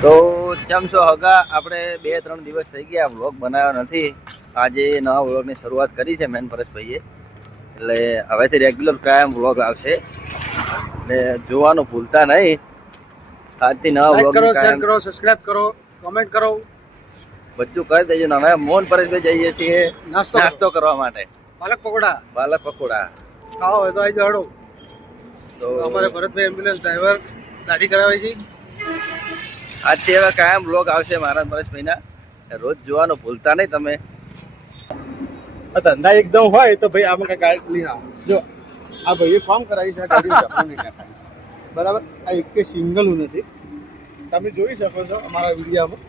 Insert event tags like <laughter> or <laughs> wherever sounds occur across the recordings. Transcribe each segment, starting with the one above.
તો કેમ છો? હગા આપણે બે ત્રણ દિવસ થઈ ગયા વ્લોગ બનાવ્યો નથી. આજે નવા વ્લોગની શરૂઆત કરી છે મેન પરેશભાઈએ. એટલે હવેથી રેગ્યુલર કાયમ વ્લોગ આવશે એટલે જોવાનું ભૂલતા નહીં. આજથી નવા વ્લોગ કરો શેર કરો સબસ્ક્રાઇબ કરો કમેન્ટ કરો. બધું કરી દેજો ને હવે મોહન પરેશભાઈ જઈએ છીએ નાસ્તો નાસ્તો કરવા માટે. પાલક પકોડા. પાલક પકોડા. ખાઓ તો આવી જાડો તો અમારે ભરતભાઈ એમ્બ્યુલન્સ ડ્રાઈવર દાઢી કરાવે છે. આજથી એવા કાયમ બ્લોગ આવશે મારા પરેશભાઈના રોજ જોવાનું ભૂલતા નહીં તમે. ધંધા એકદમ હોય તો ભાઈ આમાં કઈ ગાડી લઈને આવો. જો આ ભાઈએ ફોર્મ કરાવી છે ગાડી. બરાબર? આ એક કે સિંગલ નથી. તમે જોઈ શકો છો અમારા વિડીયામાં.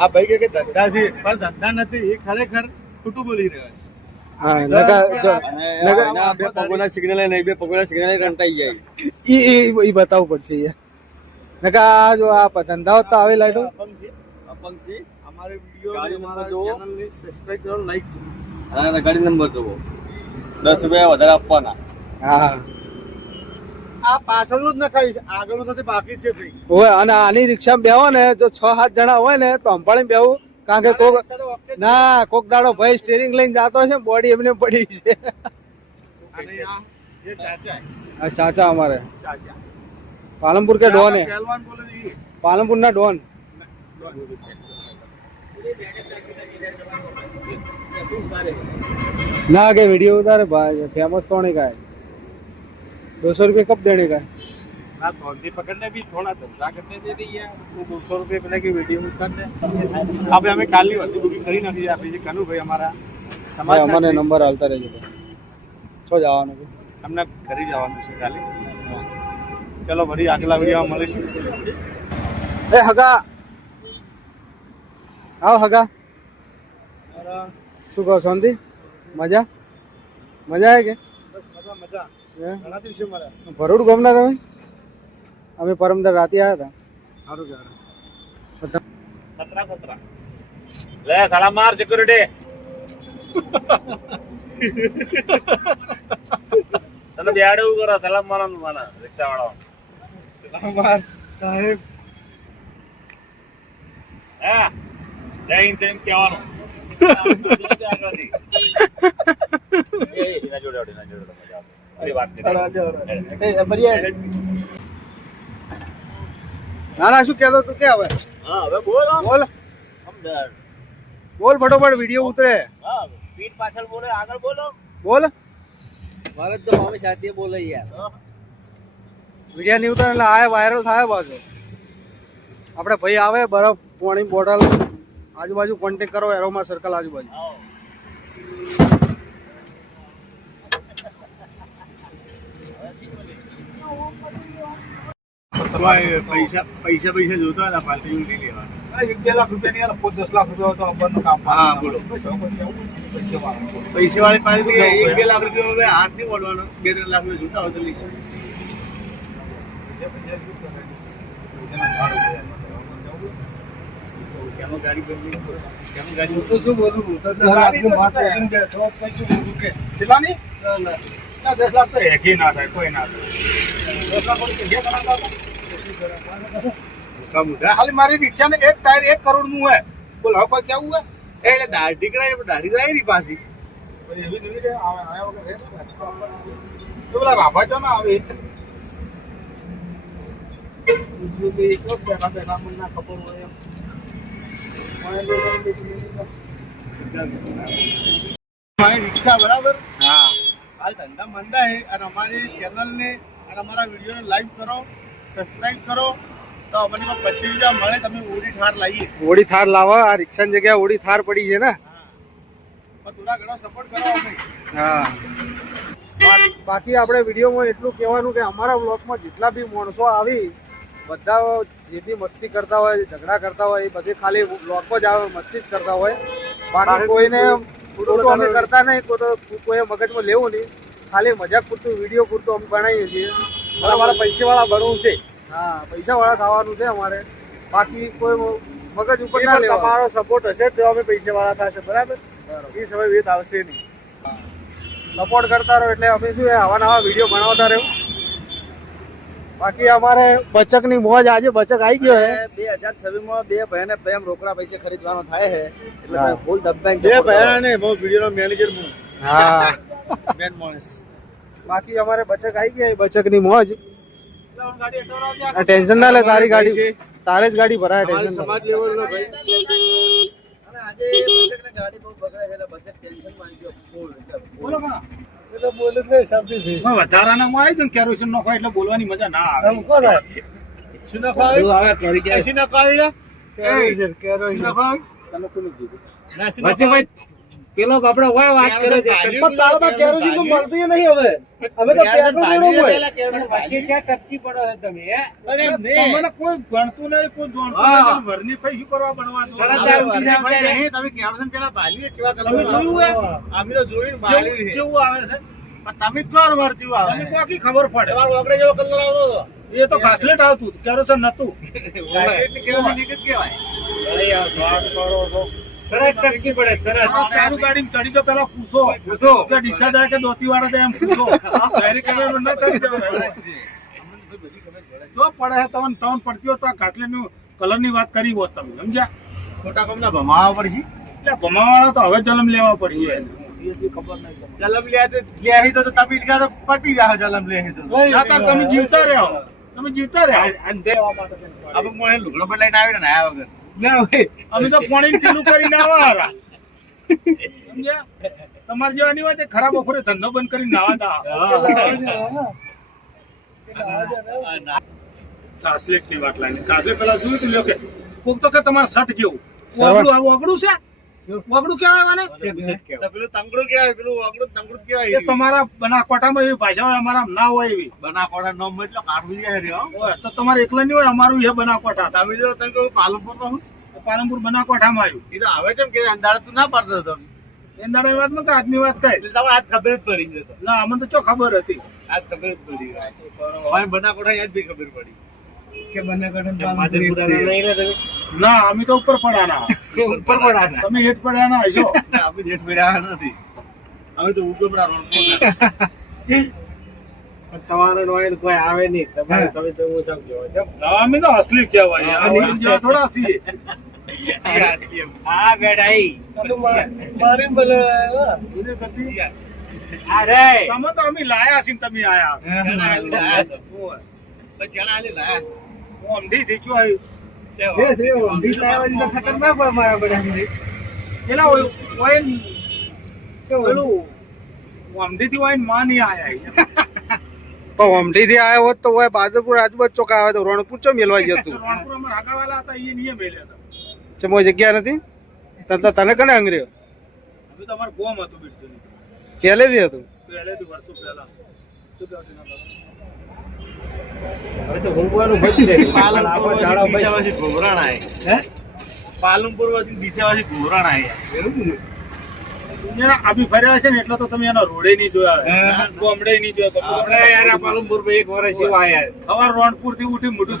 આ ભાઈ કે ધંધા છે પણ ધંધા નથી એ ખરેખર ખોટું બોલી રહ્યા છે. બે પગોના સિગ્નલ નહીં બે પગોના સિગ્નલ રંટાઈ જાય. ઈ ઈ ઈ બતાવવું પડશે યાર. નકા આ જો આ ધંધાઓ તો આવી લાઈટો. અપંગ છે. અમારે વીડિયો અમારા. સબસ્ક્રાઇબ કરો લાઈક કરો. અને ગાડી નંબર જુઓ દસ રૂપિયા વધારે આપવાના. હા. આ પાછળનું જ નખાયું છે. આગળનું નથી બાકી છે ભાઈ. હોય અને આની રિક્ષામાં બેહો ને જો છ સાત જણા હોય ને તો સંભાળીને બેહવું કારણ કે કોક ના કોક દાડો ભાઈ સ્ટેરિંગ લઈને જાતો હશે બોડી એમને પડી છે. અને આ જે ચાચા ચાચા અમારે. ચાચા. પાલનપુર કે ડોન હે પહેલવાન બોલે છે ઈ. પાલનપુર ના ડોન ना के वीडियो उतारे भाई फेमस तो नहीं का है दो सौ रुपये कब देने का है ना सौंधी पकड़ने भी थोड़ा धंधा करने दे रही है वो दो सौ रुपये पहले की वीडियो उतारने अब हमें काली वस्तु बुकिंग કરી નથી આપી છે કનુભાઈ અમારા ભાઈ સમાજ અમને નંબર હાલતા રહેજો છો જવાનું છે અમને ઘરે જવાનું છે કાલે ચલો ફરી આગલા વિડીયોમાં મળીશું. એ હગા. આવો હગા. શું કહો શાંતિ? મજા? મજા આવે કે? ભરૂડ ગમના તમે? અમે પરમદાર રાતે આવ્યા સારું સતરા સતરા. લે સલામ માર સિક્યુરિટી તમે બેડ કરો સલામ મારા રિક્ષા વાળો અમાર સાહેબ. હા જય હિન્દ જય હિન્દ કહેવાનું. <laughs> ના ના શું કેતો તું? કે હવે? હા હવે બોલ. બોલ. સમજાય. બોલ ફટોફટ વીડિયો ઉતરે. હા પીઠ પાછળ બોલે આગળ બોલો. બોલ. ભારત તો મામી સાથે બોલે યાર. વીડિયો નહીં ઉતરે એટલે આ વાયરલ થાય પાછો. આપણે ભાઈ આવે બરફ પાણી બોટલ આજુબાજુ કોન્ટેક કરો એરોમાં સર્કલ આજુબાજુ. તમારે પૈસા પૈસા પૈસા જોતા હતા પાર્ટી લઈ લેવાના. એક બે લાખ રૂપિયા નહીં પોત દસ લાખ રૂપિયા તો અંબરનું કામ હા બોલો. પૈસા વાળી પાર્ટી એક બે લાખ રૂપિયા હાથ નહીં વળવાનો બે ત્રણ લાખ રૂપિયા જોતા હોય તો લઈ દસ લાખ તો ના થાય કોઈ ના થાય. ખાલી મારી રિક્ષા ને એક ટાયર એક કરોડનું હે બોલા કોઈ કેવું હે એ એટલે દાઢી કરાય દાઢી તો ની પાછી. એવી જેવી આવે આયા વગર પેલા રાભા ચો ના આવે બીજું કઈ એકલો જ બેઠા બેઠા મને ના ખબર હોય એમ. રિક્ષા બરાબર? હા. હાલ ધંધા મંદા છે અને અમારી ચેનલને અને અમારા વિડીયોને લાઈક કરો સબસ્ક્રાઈબ કરો. તો અમને પચીસ રૂપિયા મળે તમે ઓડી થાર લાવીએ. ઓડી થાર લાવો આ રિક્ષાની જગ્યાએ ઓડી થાર પડી છે ને? થોડા ઘણો સપોર્ટ કરો હા. બાકી આપણે વિડીયોમાં એટલું કહેવાનું કે અમારા બ્લોગમાં જેટલા બી માણસો આવી બધા જે બી મસ્તી કરતા હોય ઝઘડા કરતા હોય એ બધી ખાલી બ્લોગમાં જ આવે મસ્તી જ કરતા હોય. બાકી કોઈને ખોટું અમે કરતા નહીં કોઈ તો કોઈએ મગજમાં લેવું નહીં. ખાલી મજાક પૂરતું વીડિયો પૂરતું અમે બનાવીએ છીએ. અમારે પૈસાવાળા બનવું છે. હા. પૈસાવાળા થવાનું છે અમારે. બાકી કોઈ મગજ ઉપર ના લેવા. તમારો સપોર્ટ હશે તો અમે પૈસાવાળા થશે બરાબર? એ સમય વેત આવશે નહીં. સપોર્ટ કરતા રહો એટલે અમે શું આવા નવા વીડિયો બનાવતા રહ્યો બાકી અમારે બચકની મોજ આજે બચક આવી ગયો હે. બે હજાર છવ્વીસમાં બે બહેને પ્રેમ રોકડા પૈસે ખરીદવાનો થાય છે એટલે ફૂલ દબાઈને જે support ને બહુ વીડિયો મેનેજર હું. હા. <laughs> મેન માણસ. બાકી અમારે બચક આવી ગયા બચકની મોજ. આ ટેન્શન ના લે તારી ગાડી તારે જ ગાડી ભરાય ટેન્શન સમાજ લેવલનો ભાઈ. અને આજે બચકને ગાડી બહુ બગડે છે એટલે બચક ટેન્શનમાં આવી ગયો ફૂલ એટલે. બોલો કાં? કોઈ વધારાના માં આવી જાય કેરોસીન નાખો એટલે બોલવાની મજા ના આવે શું નાખો આવે એસી નાખો આવી લે? કેરોસીન શું નાખો તમે કોને કીધું? ના, શું નાખો આવી? પેલો બાપડો હોય વાત કરે છે. પણ તારામાં કેરોસીન તો મળતું નહીં હવે. હવે તો પેટ્રોલ હોય. પછી ક્યાં ટપકી પડો છો તમે અરે તમને કોઈ ગણતું નહીં કોઈ જોણતું નહીં. વરની શું કરવા બનવા દો? તમે કેરોસીન પેલા બાલ્યું ચેવા કલરનું તમે જોયું હે? અમે તો જોયું ને બાલ્યું કેવું- આવે છે. તમે જ વાર જેવું આવે? તમને કોકી ખબર પડે? તમારો વાપરે જેવો કલર આવતો હતો. એ તો ઘાસલેટ આવતું કેરોસીન નતું એટલે કેરોસીન વાત કરો કહેવાય. તરત ટકી પડે તરત. ચાલુ ગાડી ચડી તો પેલા પૂછો. પૂછો. કે ડીસા જાય કે દોતી વાળા જાય એમ પૂછો. ડાયરેક્ટ તમે ન ચડી. જો પડે છે તમને તમને પડતી હોત તો આ કલર કલરની વાત કરી હોત તમે સમજ્યા? મોટા કામના ભમાવા પડશે. એટલે ભમાવાળા તો હવે જલમ લેવા પડશે. જલમ લે તો તમે તો પટી જાય જલમ લે તો. તમે જીવતા રહ્યો તમે જીવતા રહ્યા આપણે મોને લુગડો બદલાઈને આવીને નાયા વગર. ના ભાઈ અમે તો પાણી ઢીલું કરીને આવવા સમજ્યા તમારે જેવાની વાત ખરાબ ઓફરે ધંધો બંધ કરીને નાવા દા ઘાસલેટની વાત લાઈને કાજે પેલા જોયું તું લ્યો કે કોક તો કે તમારે સટ કેવું ઓગળું આવું ઓગળું છે કેવાય પેલું તંગડું પેલું વાગડું તંગડું કહેવાય તમારા બનાસકાંઠામાં એવી ભાષા હોય અમારા ના હોય એવી. બનાકોડા નામ એટલે કાઢવું જાય રહ્યો તો તમારે એકલા નહીં હોય અમારું એ બનાસકાંઠા તમે જો તને કહું પાલનપુર નો હું પાલનપુર આવ્યું. એ તો આવે છે કે અંધારા તું ના પાડતો હતો એ વાતમાં કે આજની વાત કઈ. એટલે તમને આજ ખબર જ પડી જતો ના અમને તો ચો ખબર હતી. આજ ખબર જ પડી હવે બનાકોડા યાદ બી ખબર પડી. કે નહીં ને અમે તો ઉપર પડાના <laughs> ઉપર પડાના. તમે હેઠ પડ્યા ના હશો? <laughs> આપણે જેઠ પડ્યા નથી. અમે તો ઉગમડા રોડ પણ તમારો નોયલ કોઈ આવે નહીં. તમારે તમે તો હું સમજો. ના, અમે તો અસલી કહેવાય. આ ઓઈલ જેવા થોડા છીએ મારી બેડાઈ એને કતી અરે તમે તો અમે લાયા છીએ તમે આયા. લાયા લાયા. હું અમધી થી કયો આવ્યું. ન- પેલું અમથીથી ઓય ન માં નહીં આયા પણ અમઠીથી આવ્યો હોત તો હોય બહાદુરપુર આજુબાજુ ચોક આવે તો રણપુર ચો મેલવા જતું રણપુર અમારા હાગાવાલા હતા એ નહીં મેલ્યા હતા. ચમો જગ્યા નથી? તને તો તને કને અંગ્રેજો અમે તો અમારું ગોમ હતું બિલકુલ પહેલેથી હતું? પહેલેથી વર્ષો પહેલા. શું કહેવાય? હવે તો ઊંઘવાનું બચી દાડો પાલનપુર વાસી બીજા વાસી ઘોરણ આયા અહીંયા આવી ફર્યા છે? ને એટલે તો તમે એના રોડે નહીં જોયા ગોમડે નહીં જોયા આપણે યાર આ પાલનપુરમાં એક વર્ષ જેવા આયા. સવાર રોણપુરથી ઉઠી મોટું.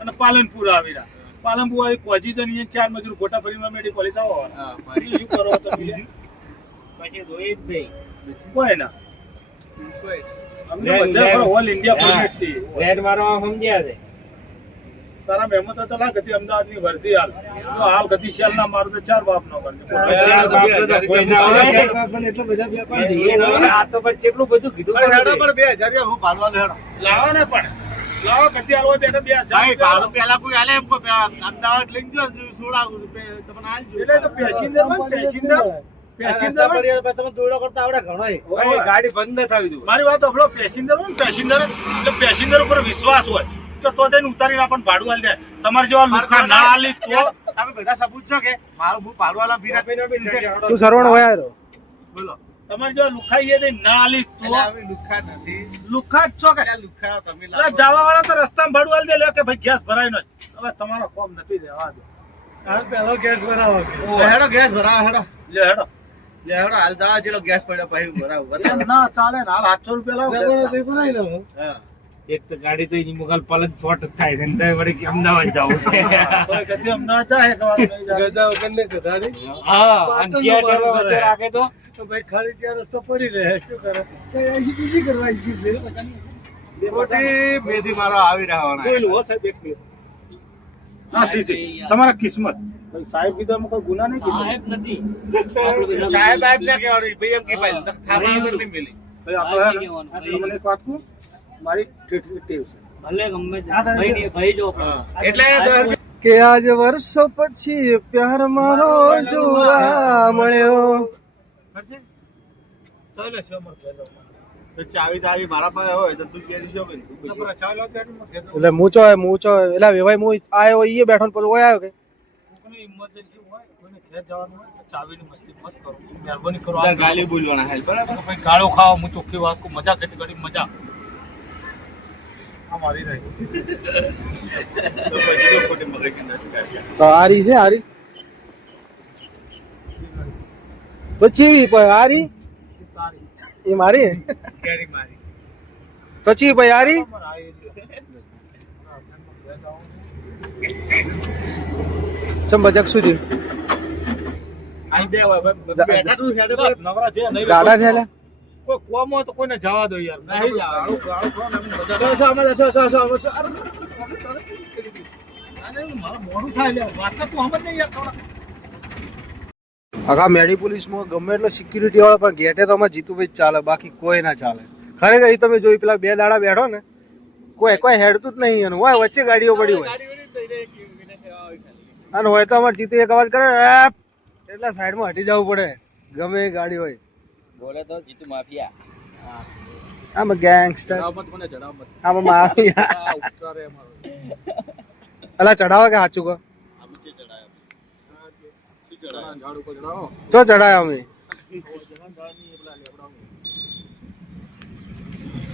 અને પાલનપુર આવી રહ્યા. પાલનપુર આવી કોજી જણ ચાર મજૂર ગોટા ફરીમાં મેડી કોલેજ આવો. બીજું શું કરો તમે? પછી ધોઈ જ નહીં. કોઈ ના. અમે તારા મહેમત તો અમદાવાદની હાલ. હાલ ગતિ શેલ ના મારું તો ચાર બાપ નો કેટલું બધું કીધું બે હજાર રૂપિયા હું ભાડવા લાવો ને પણ. લાવો ગતિ હાલવા બે હજાર પેલા કોઈ કોઈ? અમદાવાદ લઈને જો સોળા રૂપિયા તમને એટલે તો પેસેન્જર પેસેન્જર. પેસેન્જર તમે દોડો કરતા આવડે ઘણો ગાડી બંધ ન થવી દઉં મારી વાત આપણો પેસેન્જર હોય પેસેન્જર એટલે પેસેન્જર ઉપર વિશ્વાસ હોય કે તો તેને ઉતારીને આપણને ભાડું આલી દે. તમારે જેવા લુખા ના આલી તો તમે બધા સબૂત છો કે મારું હું ભાડવાલા ભીરા તું સરવણ હોય બોલો. તમારે જેવા લુખાઈ એ ના આલી તો એટલે નથી. લુખા જ છો કે? લુખ્ખા તમે લાવો. જવા વાળા તો રસ્તામાં ભાડું આલ દે કે ભાઈ ગેસ ભરાય નો હવે તમારો કોમ નથી રહેવા દો. લે હેડો ગેસ ભરાવો હેડો ભરાવો હેડો. લે હેડો. હાલ જવા જેટલો ગેસ પડ્યો પછી ભરાવો ના ચાલે ને હાલ સાતસો રૂપિયા લાવો હા. એક તો ગાડી તો એની મુગલ પલંગ છોટ થાય છે ને વળી કે અમદાવાદ જવું તોય ગતિ અમદાવાદ જાય કે વાર નહીં જાય. હા અને જ્યાં ટેમ્પો રાખે તો? મોટી. મેથી મારા આવી રહેવાના જોઈ લો સાહેબ એક મિનિટ. હા સી સી તમારા કિસ્મત. સાહેબ કીધામાં કોઈ ગુના નહીં કીધો? સાહેબ સાહેબ ને કહેવાનું ભાઈ એમ કે ભાઈ થાપા વગર નહીં મિલી. ભાઈ આપણે મને એક વાત કહું? મારી ટેવ છે. ભલે ગમે ભાઈ ભાઈ જો એટલે કે આજ વર્ષો પછી પ્યાર મારો જોવા મળ્યો. ચાવી તાવી મારા પાસે હોય તો તું પહેરી શકો ને ચાલો એટલે મૂચો હોય મૂચો હોય. એટલે વેવાય હું આયો ઈએ બેઠો ને પછી ઓય આવ્યો કે? ઇમરજન્સી હોય કોઈને ઘેર જવાનું હોય તો ચાવીની મસ્તી મત કરો. મહેરબાની કરો. ગાલી બોલવાના હેલ બરાબર? ભાઈ ગાળો ખાઓ હું ચોખ્ખી વાત કહું મજા કરી કરી મજા. મારી રહી. તો આરી છે આરી પછી ભાઈ આરી એ મારી? મારી પછી ભાઈ આરી ચમ બજક સુધી જાડા થયેલા કોઈ કોમ તો કોઈને જવા દો યાર. નહીં મોડું થાય લે વાત તો સમજ નહીં યાર થોડા. આખા મેડી પોલીસમાં ગમે એટલો સિક્યુરિટી વાળો પણ ગેટે તો અમારે જીતુભાઈ ચાલે બાકી કોઈ ના ચાલે. ખરેખર એ તમે જોઈ પેલા બે દાડા બેઠો ને કોઈ કોઈ હેડતું જ નહીં એનું. હોય વચ્ચે ગાડીઓ પડી હોય. અને હોય તો અમારે જીતી એક અવાજ કરે! એટલે સાઈડમાં હટી જવું પડે ગમે એ ગાડી હોય. બોલે તો જીતુ માફિયા. આમાં ગેંગસ્ટર આમાં માફિયા. <laughs> ઉતારે અમારો. અલા ચડાવે કે સાચું કહો? આ ચડાયો શું ચડાયો ઝાડ ઉપર ચડાવો ચો ચડાય અમે. <laughs>